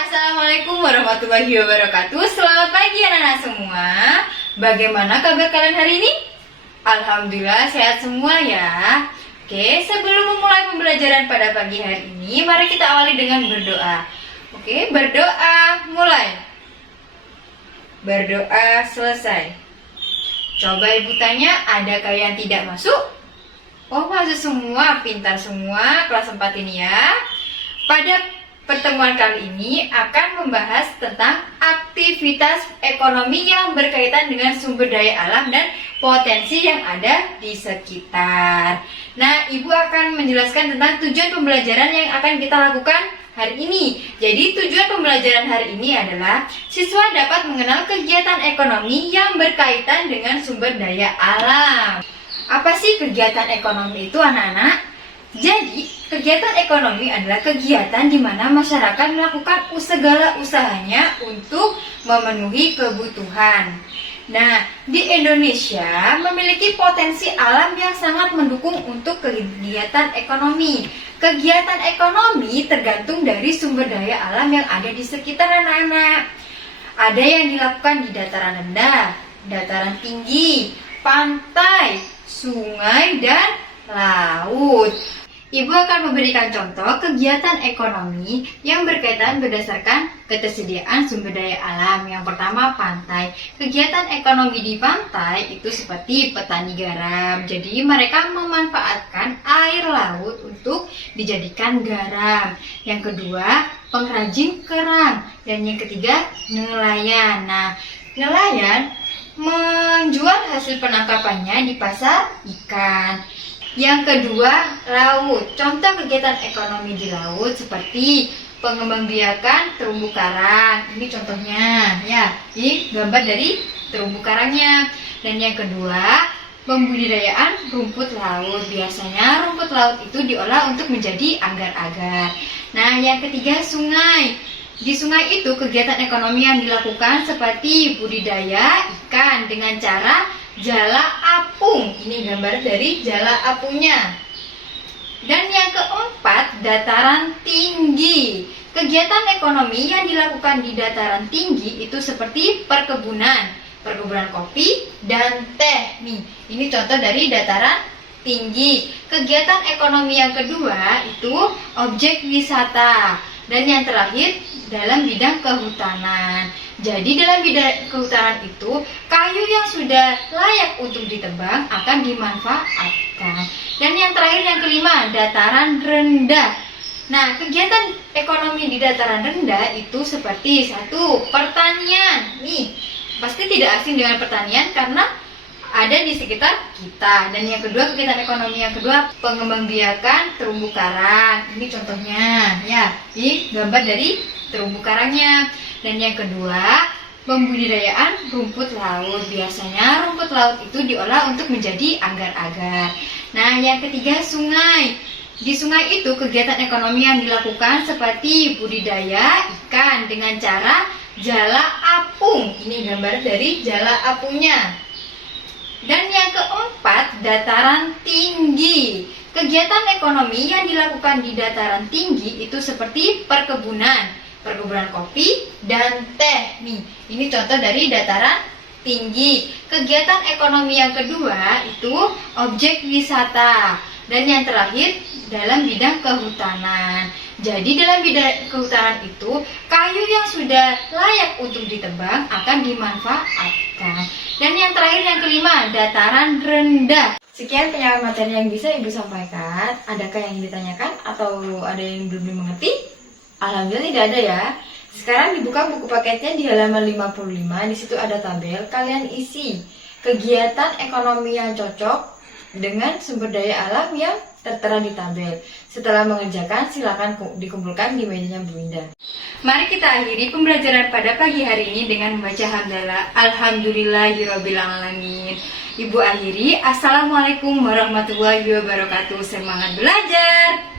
Assalamualaikum warahmatullahi wabarakatuh. Selamat pagi anak-anak semua. Bagaimana kabar kalian hari ini? Alhamdulillah sehat semua ya. Oke, sebelum memulai pembelajaran pada pagi hari ini, mari kita awali dengan berdoa. Oke, berdoa mulai. Berdoa selesai. Coba ibu tanya, adakah yang tidak masuk? Oh, masuk semua, pintar semua kelas 4 ini ya. Pada pertemuan kali ini akan membahas tentang aktivitas ekonomi yang berkaitan dengan sumber daya alam dan potensi yang ada di sekitar. Nah, ibu akan menjelaskan tentang tujuan pembelajaran yang akan kita lakukan hari ini. Jadi tujuan pembelajaran hari ini adalah siswa dapat mengenal kegiatan ekonomi yang berkaitan dengan sumber daya alam. Apa sih kegiatan ekonomi itu anak-anak? Jadi, kegiatan ekonomi adalah kegiatan di mana masyarakat melakukan segala usahanya untuk memenuhi kebutuhan. Nah, di Indonesia memiliki potensi alam yang sangat mendukung untuk kegiatan ekonomi. Kegiatan ekonomi tergantung dari sumber daya alam yang ada di sekitar anak-anak. Ada yang dilakukan di dataran rendah, dataran tinggi, pantai, sungai, dan laut. Ibu akan memberikan contoh kegiatan ekonomi yang berkaitan berdasarkan ketersediaan sumber daya alam. Yang pertama, pantai. Kegiatan ekonomi di pantai itu seperti petani garam. Jadi mereka memanfaatkan air laut untuk dijadikan garam. Yang kedua, pengrajin kerang. Dan yang ketiga, nelayan. Nah, nelayan menjual hasil penangkapannya di pasar ikan. Yang kedua, laut. Contoh kegiatan ekonomi di laut seperti pengembangbiakan terumbu karang. Ini contohnya, ya. Ini gambar dari terumbu karangnya. Dan yang kedua, pembudidayaan rumput laut. Biasanya rumput laut itu diolah untuk menjadi agar-agar. Nah, yang ketiga, sungai. Di sungai itu kegiatan ekonomi yang dilakukan seperti budidaya ikan dengan cara jala apung. Ini gambar dari jala apungnya. Dan yang keempat, dataran tinggi. Kegiatan ekonomi yang dilakukan di dataran tinggi itu seperti perkebunan kopi dan teh. Nih, ini contoh dari dataran tinggi. Kegiatan ekonomi yang kedua itu objek wisata. Dan yang terakhir, dalam bidang kehutanan. Jadi dalam bidang kehutanan itu, kayu yang sudah layak untuk ditebang akan dimanfaatkan. Dan yang terakhir, yang kelima, dataran rendah. Nah, kegiatan ekonomi di dataran rendah itu seperti satu, pertanian. Nih, pasti tidak asing dengan pertanian karena ada di sekitar kita. Dan yang kedua, kegiatan ekonomi yang kedua, pengembangbiakan terumbu karang. Ini contohnya, ya. Ini gambar dari terumbu karangnya. Dan yang kedua, pembudidayaan rumput laut. Biasanya rumput laut itu diolah untuk menjadi agar-agar. Nah, yang ketiga, sungai. Di sungai itu kegiatan ekonomi yang dilakukan seperti budidaya ikan dengan cara jala apung. Ini gambar dari jala apungnya. Dan yang keempat, dataran tinggi. Kegiatan ekonomi yang dilakukan di dataran tinggi itu seperti perkebunan kopi dan teh. Nih, ini contoh dari dataran tinggi. Kegiatan ekonomi yang kedua itu objek wisata. Dan yang terakhir, dalam bidang kehutanan. Jadi dalam bidang kehutanan itu, kayu yang sudah layak untuk ditebang akan dimanfaatkan. Dan yang terakhir, yang kelima, dataran rendah. Sekian penyampaian materi yang bisa Ibu sampaikan. Adakah yang ditanyakan atau ada yang belum dimengerti? Alhamdulillah tidak ada ya. Sekarang dibuka buku paketnya di halaman 55. Di situ ada tabel. Kalian isi kegiatan ekonomi yang cocok dengan sumber daya alam yang tertera di tabel. Setelah mengerjakan, silakan dikumpulkan di mejanya Bu Indah. Mari kita akhiri pembelajaran pada pagi hari ini dengan membaca hamdalah alhamdulillahirobbilalamin. Ibu akhiri, assalamualaikum warahmatullahi wabarakatuh. Semangat belajar.